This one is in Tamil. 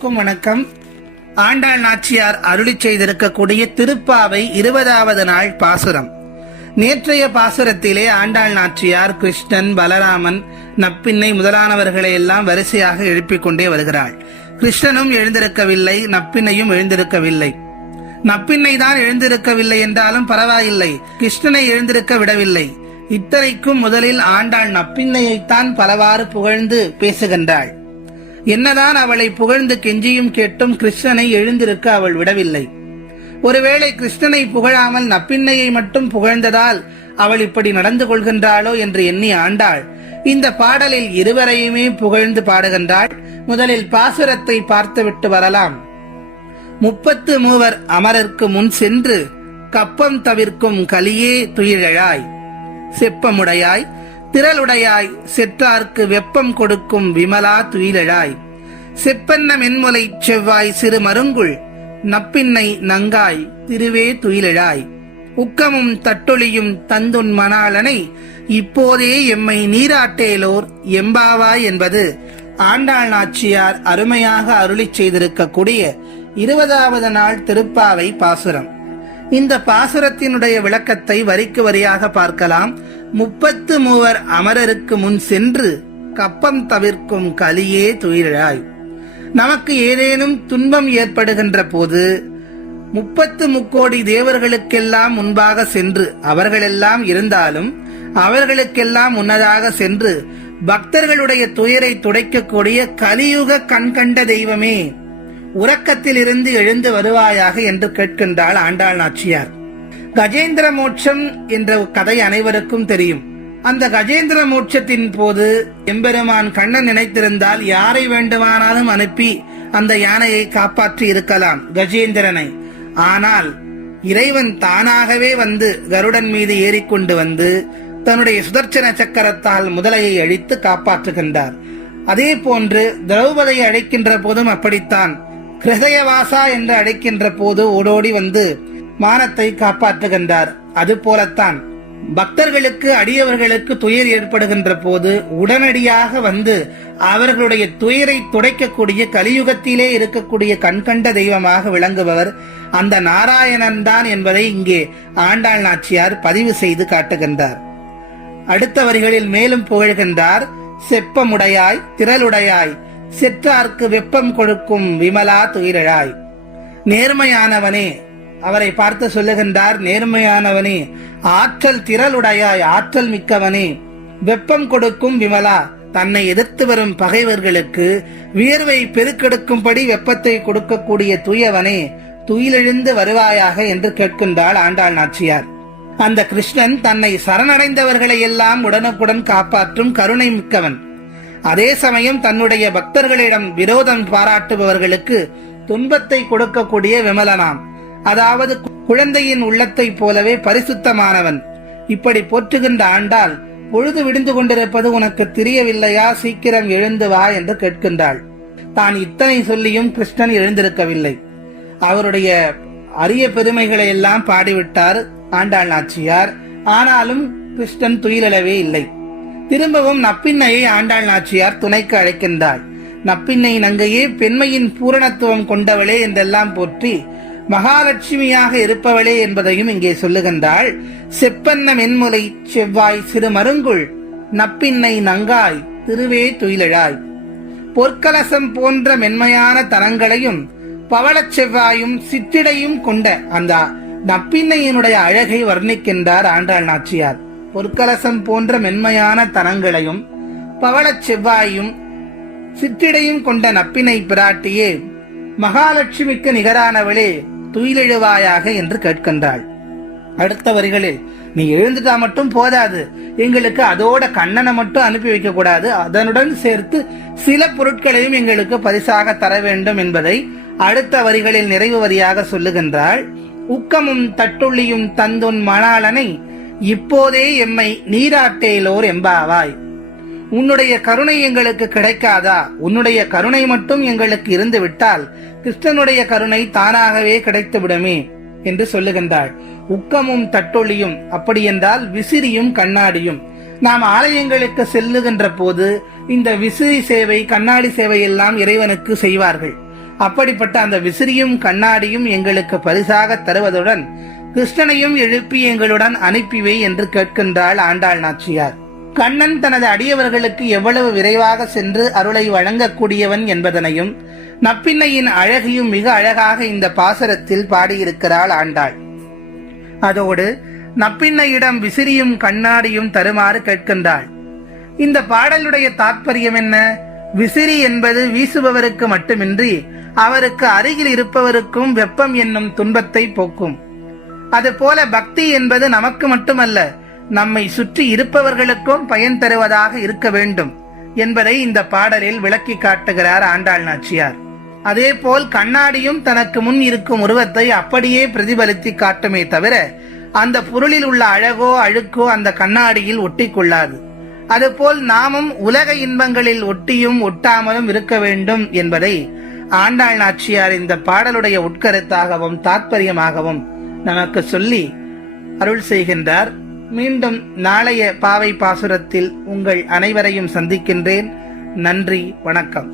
அனைவருக்கும் வணக்கம். ஆண்டாள் நாச்சியார் அருளி செய்திருக்கக்கூடிய திருப்பாவை இருபதாவது நாள் பாசுரம். நேற்றைய பாசுரத்திலே ஆண்டாள் நாச்சியார் கிருஷ்ணன் பலராமன் நப்பின்னை முதலானவர்களை எல்லாம் வரிசையாக எழுப்பிக் கொண்டே வருகிறாள். கிருஷ்ணனும் எழுந்திருக்கவில்லை நப்பின்னையும் எழுந்திருக்கவில்லை. நப்பின்னை தான் எழுந்திருக்கவில்லை என்றாலும் பரவாயில்லை. கிருஷ்ணனை எழுந்திருக்க விடவில்லை. இத்தனைக்கும் முதலில் ஆண்டாள் நப்பின்னையைத்தான் பலவாறு புகழ்ந்து பேசுகின்றாள். என்னதான் அவளை புகழ்ந்து கெஞ்சியும் கேட்டும் கிருஷ்ணனை எழுந்திருக்க அவள் விடவில்லை. ஒருவேளை கிருஷ்ணனை புகழாமல் நப்பின்னையை மட்டும் புகழ்ந்ததால் அவள் இப்படி நடந்து கொள்கின்றாளோ என்று எண்ணி ஆண்டாள். இந்த பாடலில் இருவரையுமே புகழ்ந்து பாடுகின்றாள். முதலில் பாசுரத்தை பார்த்துவிட்டு வரலாம். முப்பத்து மூவர் அமரர்க்கு முன் சென்று கப்பம் தவிர்க்கும் கலியே துயிழழாய். செப்பமுடையாய் திரளுடையாய் செற்றார்க்கு வெப்பம் கொடுக்கும் விமலா துயிலழாய். செப்பன்ன மென்முலை செவ்வாய் சிறு மருங்குள் நப்பின்னை நங்காய் திருவே துயிலழாய். உக்கமும் தட்டொழியும் தந்துன் மணாளனை இப்போதே எம்மை நீராட்டேலோர் எம்பாவாய் என்பது ஆண்டாள் நாச்சியார் அருமையாக அருளிச் செய்திருக்கக்கூடிய இருபதாவது நாள் திருப்பாவை பாசுரம். இந்த பாசுரத்தினுடைய விளக்கத்தை வரிக்கு வரியாக பார்க்கலாம். முப்பத்து மூவர் அமரருக்கு முன் சென்று கப்பம் தவிர்க்கும் கலியே துயிலாய். நமக்கு ஏதேனும் துன்பம் ஏற்படுகின்ற போது முப்பத்து முக்கோடி தேவர்களுக்கெல்லாம் முன்பாக சென்று அவர்களெல்லாம் இருந்தாலும் அவர்களுக்கெல்லாம் முன்னதாக சென்று பக்தர்களுடைய துயரை துடைக்கக்கூடிய கலியுக கண்கண்ட தெய்வமே உறக்கத்தில் இருந்து எழுந்து வருவாயாக என்று கேட்கின்றாள் ஆண்டாள் நாச்சியார். கஜேந்திர மோட்சம் என்ற கதை அனைவருக்கும் தெரியும். அந்த கஜேந்திர மோட்சத்தின் போது எம்பெருமான் கண்ணன் நினைத்திருந்தால் யாரை வேண்டுமானாலும் அனுப்பி அந்த யானையை காப்பாற்றி இருக்கலாம் கஜேந்திரனை. ஆனால் இறைவன் தானாகவே வந்து கருடன் மீது ஏறிக்கொண்டு வந்து தன்னுடைய சுதர்சன சக்கரத்தால் முதலையை அழித்து காப்பாற்றுகின்றார். அதே போன்று திரௌபதியை அழைக்கின்ற போதும் அப்படித்தான். கிருதயவாசா என்று அழைக்கின்ற போது ஓடோடி வந்து மானத்தை காப்பாற்றுகின்றார். அதுபோலத்தான் பக்தர்களுக்கு அடியவர்களுக்கு துயர் ஏற்படுகின்ற போது உடனடியாக வந்து அவர்களுடைய துயரை துடைக்கக்கூடிய கலியுகத்திலே இருக்கக்கூடிய கண்கண்ட தெய்வமாக விளங்குபவர் அந்த நாராயணன் தான் என்பதை இங்கே ஆண்டாள் நாச்சியார் பதிவு செய்து காட்டுகின்றார். அடுத்த வரிகளில் மேலும் புகழ்கின்றார் செப்பமுடையாய் திரளுடையாய் செற்றார்க்கு வெப்பம் கொடுக்கும் விமலா துயிரழாய். நேர்மையானவனே அவரை பார்த்து சொல்லுகின்றார் நேர்மையானவனே ஆற்றல் திரளுடையாய் ஆற்றல் மிக்கவனே வெப்பம் கொடுக்கும் விமலா தன்னை எதிர்த்து வரும் பகைவர்களுக்கு வியர்வை பெருக்கெடுக்கும்படி வெப்பத்தை கொடுக்கக்கூடிய தூயவனே துயிலெழுந்து வருவாயாக என்று கேட்கின்றாள் ஆண்டாள் நாச்சியார். அந்த கிருஷ்ணன் தன்னை சரணடைந்தவர்களை எல்லாம் உடனுக்குடன் காப்பாற்றும் கருணை மிக்கவன். அதே சமயம் தன்னுடைய பக்தர்களிடம் விரோதம் பாராட்டுபவர்களுக்கு துன்பத்தை கொடுக்கக்கூடிய விமலனாம். அதாவது குழந்தையின் உள்ளத்தைப் போலவே பரிசுத்தமானவன். இப்படி போற்றுகின்ற ஆண்டாள் பொழுது விடிந்து கொண்டிருப்பது உனக்கு தெரியவில்லையா? சீக்கிரம் எழுந்து வா என்று கேட்கின்றாள். தான் இத்தனை சொல்லியும் கிருஷ்ணன் எழுந்திருக்கவில்லை. அவருடைய அரிய பெருமைகளை எல்லாம் பாடிவிட்டார் ஆண்டாள் நாச்சியார். ஆனாலும் கிருஷ்ணன் துயிலளவே இல்லை. திரும்பவும் நப்பின்னையை ஆண்டாள் நாச்சியார் துணைக்கு அழைக்கின்றாள் நப்பின்னை நங்கையே பெண்மையின் பூரணத்துவம் கொண்டவளே என்றெல்லாம் போற்றி மகாலட்சுமியாக இருப்பவளே என்பதையும் இங்கே சொல்லுகின்றாள். செப்பன்ன மென்முலை செவ்வாய் சிறு மருங்குள் நப்பின்னை நங்காய் திருவே துயிலழாய். பொற்கலசம் போன்ற மென்மையான தனங்களையும் பவளச் செவ்வாயும் சித்திடையும் கொண்ட அந்த நப்பின்னையினுடைய அழகை வர்ணிக்கின்றார் ஆண்டாள் நாச்சியார். பொற்கலசம் போன்ற மென்மையான தனங்களையும் பவளச் செவ்வாயும் சிற்றிடையும் கொண்ட நப்பினை பிராட்டியே மகாலட்சுமிக்கு நிகரானவளே துயிலெழுவாயாக என்று கேட்கின்றாள். அடுத்த வரிகளில் நீ எழுந்துட்டா மட்டும் போதாது. எங்களுக்கு அதோட கண்ணனை மட்டும் அனுப்பி வைக்க கூடாது அதனுடன் சேர்த்து சில பொருட்களையும் எங்களுக்கு பரிசாக தர வேண்டும் என்பதை அடுத்த வரிகளில் நிறைவு வரியாக சொல்லுகின்றாள். உக்கமும் தட்டுள்ளியும் தந்துன் மணாளனை இப்போதே எம்மை நீராட்டேலோர் எம்பாவாய் உன்னுடைய கருணை எங்களுக்கு கிடைக்காதா? உன்னுடைய கருணை மட்டும் எங்களுக்கு இருந்து விட்டால் கிருஷ்ணனுடைய கருணை தானாகவே கிடைத்து விடுமே என்று சொல்லுகின்றாள். உக்கமும் தட்டொழியும் அப்படியென்றால் விசிறியும் கண்ணாடியும். நாம் ஆலயங்களுக்கு செல்லுகின்ற போது இந்த விசிறி சேவை கண்ணாடி சேவை எல்லாம் இறைவனுக்கு செய்வார்கள். அப்படிப்பட்ட அந்த விசிறியும் கண்ணாடியும் எங்களுக்கு பரிசாக தருவதுடன் கிருஷ்ணனையும் எழுப்பி எங்களுடன் அனுப்பிவை என்று கேட்கின்றாள் ஆண்டாள் நாச்சியார். கண்ணன் தனது அடியவர்களுக்கு எவ்வளவு விரைவாக சென்று அருளை வழங்கக்கூடியவன் என்பதனையும் நப்பின்னையின் அழகையும் மிக அழகாக இந்த பாசரத்தில் பாடியிருக்கிறாள் ஆண்டாள். அதோடு நப்பின்னையிடம் விசிறியும் கண்ணாடியும் தருமாறு கேட்கின்றாள். இந்த பாடலுடைய தாற்பயம் என்ன? விசிறி என்பது வீசுபவருக்கு மட்டுமின்றி அவருக்கு அருகில் இருப்பவருக்கும் வெப்பம் என்னும் துன்பத்தை போக்கும். அதுபோல பக்தி என்பது நமக்கு மட்டுமல்ல நம்மை சுற்றி இருப்பவர்களுக்கும் பயன் தருவதாக இருக்க வேண்டும் என்பதை இந்த பாடலில் விளக்கி காட்டுகிறார் ஆண்டாள் நாச்சியார். அதேபோல் கண்ணாடியும் தனக்கு முன் இருக்கும் உருவத்தை அப்படியே பிரதிபலித்து காட்டுமே தவிர அந்த பொருளில் உள்ள அழகோ அழுக்கோ அந்த கண்ணாடியில் ஒட்டிக்கொள்ளாது. அதுபோல் நாமும் உலக இன்பங்களில் ஒட்டியும் ஒட்டாமலும் இருக்க வேண்டும் என்பதை ஆண்டாள் நாச்சியார் இந்த பாடலுடைய உட்கருத்தாகவும் தாத்பரியமாகவும் நமக்கு சொல்லி அருள் செய்கின்றார். மீண்டும் நாளைய பாவை பாசுரத்தில் உங்கள் அனைவரையும் சந்திக்கின்றேன். நன்றி வணக்கம்.